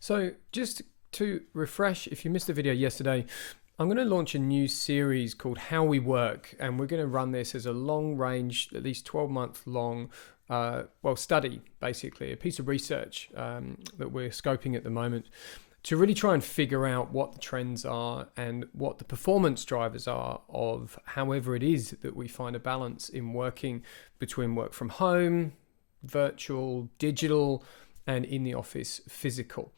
So just to refresh, if you missed the video yesterday, I'm going to launch a new series called How We Work, and we're going to run this as a long range, at least 12-month long, study, basically, a piece of research that we're scoping at the moment to really try and figure out what the trends are and what the performance drivers are of however it is that we find a balance in working between work from home, virtual, digital, and in the office, physical.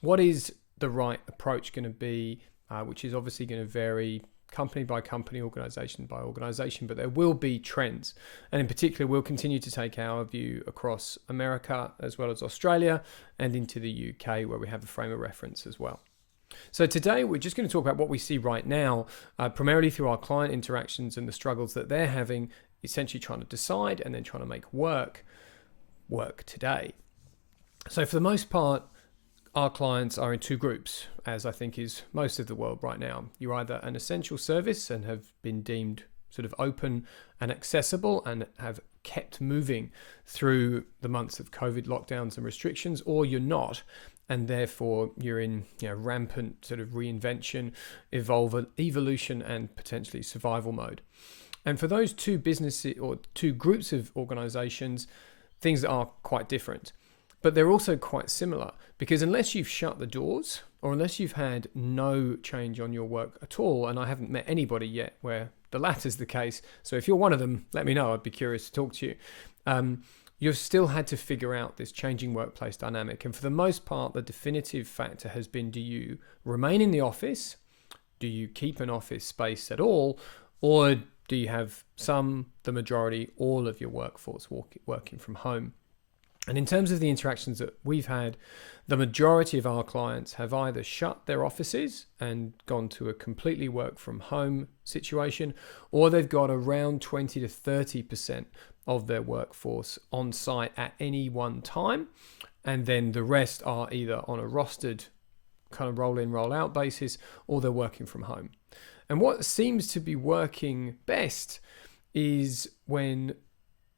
What is the right approach going to be, which is obviously going to vary company by company, organization by organization, but there will be trends. And in particular, we'll continue to take our view across America as well as Australia and into the UK, where we have a frame of reference as well. So today, we're just going to talk about what we see right now, primarily through our client interactions and the struggles that they're having, essentially trying to decide and then trying to make work today. So for the most part, our clients are in two groups, as I think is most of the world right now. You're either an essential service and have been deemed sort of open and accessible and have kept moving through the months of COVID lockdowns and restrictions, or you're not, and therefore you're in rampant sort of reinvention, evolution, and potentially survival mode. And for those two businesses or two groups of organizations, things are quite different. But they're also quite similar, because unless you've shut the doors or unless you've had no change on your work at all, and I haven't met anybody yet where the latter is the case, so if you're one of them, let me know. I'd be curious to talk to you. You've still had to figure out this changing workplace dynamic. And for the most part, the definitive factor has been, do you remain in the office? Do you keep an office space at all? Or do you have the majority, all of your workforce working from home? And in terms of the interactions that we've had, the majority of our clients have either shut their offices and gone to a completely work from home situation, or they've got around 20 to 30% of their workforce on site at any one time. And then the rest are either on a rostered kind of roll in, roll out basis, or they're working from home. And what seems to be working best is when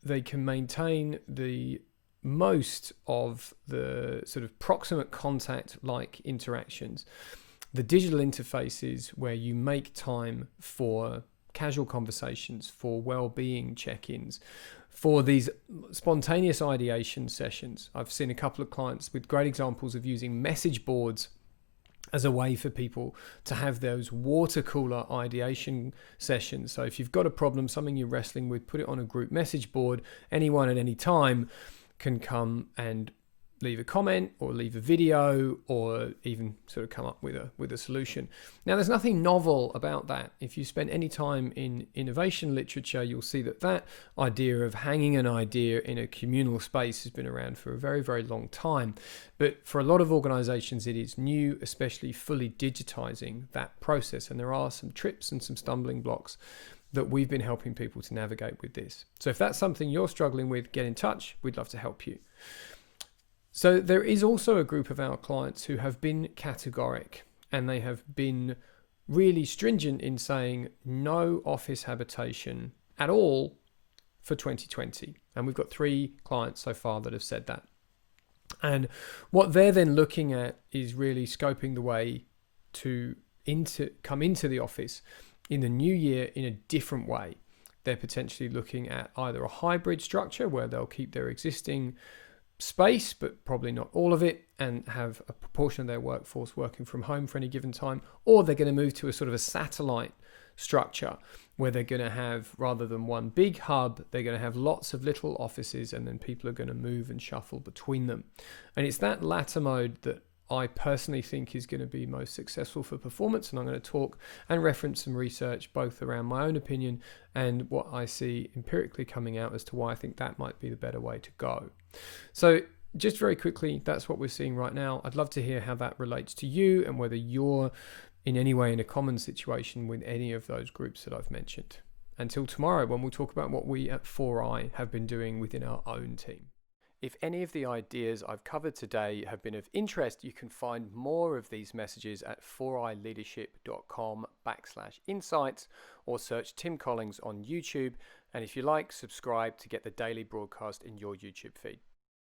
they can maintain the most of the sort of proximate contact like interactions, the digital interfaces where you make time for casual conversations, for well-being check-ins, for these spontaneous ideation sessions. I've seen a couple of clients with great examples of using message boards as a way for people to have those water cooler ideation sessions. So if you've got a problem, something you're wrestling with, put it on a group message board. Anyone at any time can come and leave a comment or leave a video or even sort of come up with a solution. Now, there's nothing novel about that. If you spend any time in innovation literature, you'll see that idea of hanging an idea in a communal space has been around for a very, very long time. But for a lot of organizations, it is new, especially fully digitizing that process. And there are some trips and some stumbling blocks that we've been helping people to navigate with this. So if that's something you're struggling with, get in touch. We'd love to help you. So there is also a group of our clients who have been categoric, and they have been really stringent in saying no office habitation at all for 2020. And we've got 3 clients so far that have said that. And what they're then looking at is really scoping the way to come into the office in the new year in a different way. They're potentially looking at either a hybrid structure where they'll keep their existing space, but probably not all of it, and have a proportion of their workforce working from home for any given time, or they're going to move to a sort of a satellite structure where they're going to have, rather than one big hub, they're going to have lots of little offices, and then people are going to move and shuffle between them. And it's that latter mode that I personally think is going to be most successful for performance. And I'm going to talk and reference some research both around my own opinion and what I see empirically coming out as to why I think that might be the better way to go. So just very quickly, that's what we're seeing right now. I'd love to hear how that relates to you and whether you're in any way in a common situation with any of those groups that I've mentioned. Until tomorrow, when we'll talk about what we at 4i have been doing within our own team. If any of the ideas I've covered today have been of interest, you can find more of these messages at 4ileadership.com/insights or search Tim Collings on YouTube. And if you like, subscribe to get the daily broadcast in your YouTube feed.